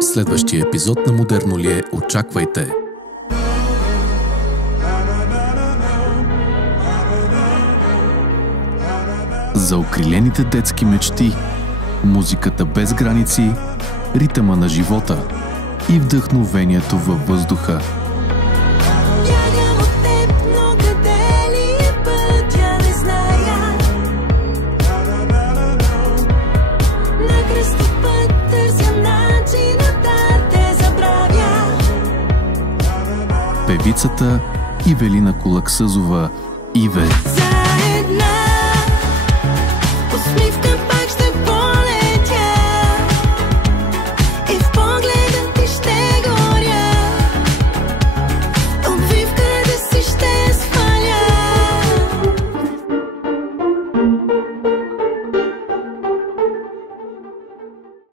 Следващия епизод на Модерно ли е? Очаквайте! За окрилените детски мечти, музиката без граници, ритъма на живота и вдъхновението във въздуха. Бягам от теб, но къде ли е пътя, не зная. На кръстопът търся начина да те забравя. Певицата Ивелина Колаксъзова, Иве.